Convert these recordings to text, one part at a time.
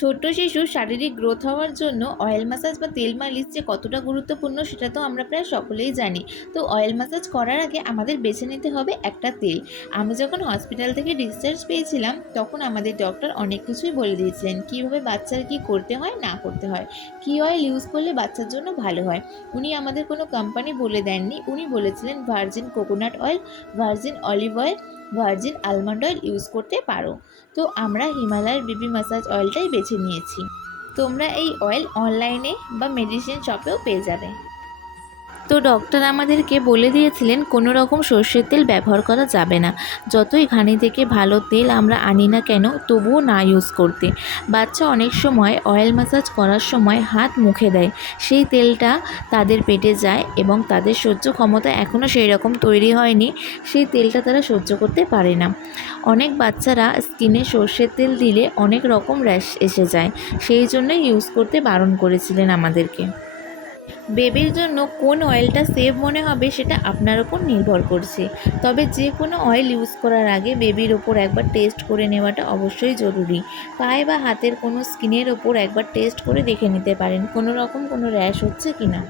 ছোট্ট শিশুর শারীরিক গ্রোথ হওয়ার জন্য অয়েল ম্যাসাজ বা তেল মালিশ যে কতটা গুরুত্বপূর্ণ সেটা তো আমরা প্রায় সকলেই জানি। তো অয়েল ম্যাসাজ করার আগে আমাদের বেছে নিতে হবে একটা তেল। আমি যখন হসপিটাল থেকে ডিসচার্জ পেয়েছিলাম, তখন আমাদের ডক্টর অনেক কিছুই বলে দিয়েছিলেন, কীভাবে বাচ্চার কি করতে হয়, না করতে হয়, কী অয়েল ইউজ করলে বাচ্চার জন্য ভালো হয়। উনি আমাদের কোনো কোম্পানি বলে দেননি। উনি বলেছিলেন virgin coconut oil virgin olive oil virgin almond oil use করতে পারো। তো আমরা হিমালয়ের বেবি ম্যাসাজ অয়েলটাই বেছে নিয়েছি। তোমরা এই অয়েল অনলাইনে বা মেডিসিন শপেও পেয়ে যাবে। তো ডক্টর আমাদেরকে বলে দিয়েছিলেন, কোনো রকম সর্ষের তেল ব্যবহার করা যাবে না। যতই ঘানি থেকে ভালো তেল আমরা আনি না কেন, তবুও না ইউজ করতে। বাচ্চা অনেক সময় অয়েল ম্যাসাজ করার সময় হাত মুখে দেয়। সেই তেলটা তাদের পেটে যায় এবং তাদের সহ্য ক্ষমতা এখনও সেই রকম তৈরি হয়নি। সেই তেলটা তারা সহ্য করতে পারে না। অনেক বাচ্চারা স্কিনে সর্ষের তেল দিলে অনেক রকম র্যাশ এসে যায়। সেই জন্যই ইউজ করতে বারণ করেছিলেন আমাদেরকে। বেবির জন্য কোন অয়েলটা সেফ মনে হবে সেটা আপনার ওপর নির্ভর করছে। তবে যে কোনো অয়েল ইউজ করার আগে বেবির ওপর একবার টেস্ট করে নেওয়াটা অবশ্যই জরুরি। পায়ে বা হাতের কোনো স্কিনের ওপর একবার টেস্ট করে দেখে নিতে পারেন কোনো রকম কোনো র্যাশ হচ্ছে কি না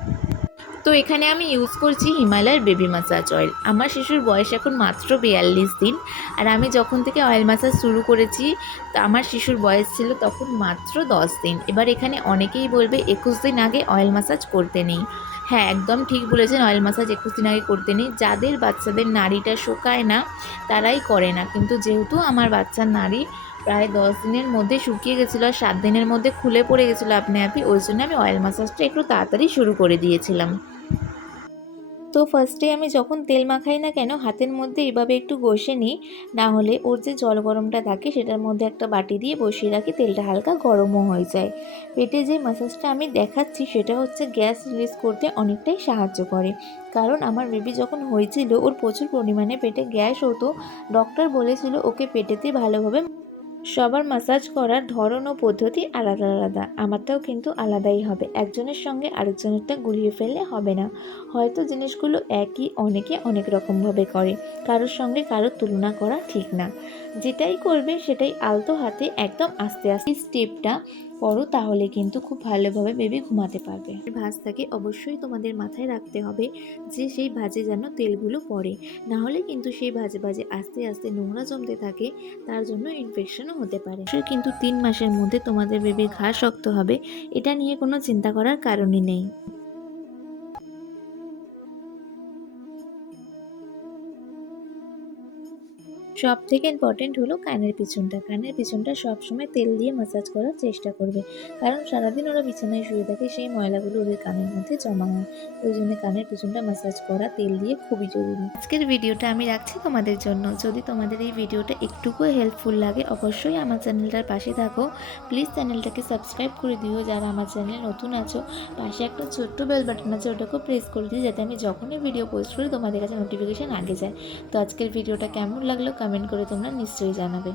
তো এখানে আমি ইউজ করছি হিমালয়ের বেবি ম্যাসাজ অয়েল আমার শিশুর বয়স এখন মাত্র বিয়াল্লিশ দিন, আর আমি যখন থেকে অয়েল ম্যাসাজ শুরু করেছি, তা আমার শিশুর বয়স ছিল তখন মাত্র দশ দিন। এবার এখানে অনেকেই বলবে, একুশ দিন আগে অয়েল ম্যাসাজ করতে নেই। হ্যাঁ একদম ঠিক বলেছেন অয়েল ম্যাসাজ একুশ দিন আগে করতে নেই। যাদের বাচ্চাদের নাড়িটা শুকায় না, তারাই করে না। কিন্তু যেহেতু আমার বাচ্চার নাড়ি প্রায় দশ দিনের মধ্যে শুকিয়ে গেছিল আর সাত দিনের মধ্যে খুলে পড়ে গেছিল আপনি আপনি, ওই জন্য আমি অয়েল ম্যাসাজটা একটু তাড়াতাড়ি শুরু করে দিয়েছিলাম। তো ফার্স্টে আমি যখন তেল মাখাই না কেন, হাতের মধ্যে এভাবে একটু ঘষে নিই, না হলে ওর যে জল গরমটা থাকে সেটার মধ্যে একটা বাটি দিয়ে বসিয়ে রাখি, তেলটা হালকা গরমও হয়ে যায়। পেটে যে ম্যাসাজটা আমি দেখাচ্ছি সেটা হচ্ছে গ্যাস রিলিজ করতে অনেকটাই সাহায্য করে। কারণ আমার বেবি যখন হয়েছিল, ওর প্রচুর পরিমাণে পেটে গ্যাস হতো ডক্টর বলেছিল ওকে পেটেতে ভালোভাবে সবার মাসাজ করার ধরন ও পদ্ধতি আলাদা আলাদা। আমারটাও কিন্তু আলাদাই হবে। একজনের সঙ্গে আরেকজনেরটা গুলিয়ে ফেললে হবে না। হয়তো জিনিসগুলো একই, অনেকে অনেক রকমভাবে করে। কারোর সঙ্গে কারোর তুলনা করা ঠিক না। যেটাই করবে সেটাই আলতো হাতে একদম আস্তে আস্তে স্টেপটা করো, তাহলে কিন্তু খুব ভালোভাবে বেবি ঘুমাতে পারবে। ভাজটাকে অবশ্যই তোমাদের মাথায় রাখতে হবে যে সেই ভাজে যেন তেলগুলো পড়ে। না হলে কিন্তু সেই ভাজে ভাজে আস্তে আস্তে নোংরা জমতে থাকে, তার জন্য ইনফেকশনও হতে পারে। কিন্তু তিন মাসের মধ্যে তোমাদের বেবির ঘা শক্ত হবে, এটা নিয়ে কোনো চিন্তা করার কারণই নেই। সব থেকে ইম্পর্টেন্ট হলো কানের পিছনটা। কানের পিছনটা সবসময় তেল দিয়ে ম্যাসাজ করার চেষ্টা করবে। কারণ সারাদিন ওরা বিছানায় শুয়ে থাকে, সেই ময়লাগুলো ওদের কানের মধ্যে জমা হয়। ওই জন্য কানের পিছনটা ম্যাসাজ করা, তেল দিয়ে খুবই জরুরি। আজকের ভিডিওটা আমি রাখছি তোমাদের জন্য। যদি তোমাদের এই ভিডিওটা একটুকু হেল্পফুল লাগে, অবশ্যই আমার চ্যানেলটার পাশে থাকো। প্লিজ চ্যানেলটাকে সাবস্ক্রাইব করে দিও। যারা আমার চ্যানেলে নতুন আছো, পাশে একটা ছোট্ট বেল বাটন আছে, ওটাকেও প্রেস করে দিও, যাতে আমি যখনই ভিডিও পোস্ট করি, তোমাদের কাছে নোটিফিকেশান আগে যায়। তো আজকের ভিডিওটা কেমন লাগল? কমেন্ট করে তোমরা নিশ্চয়ই জানাবে।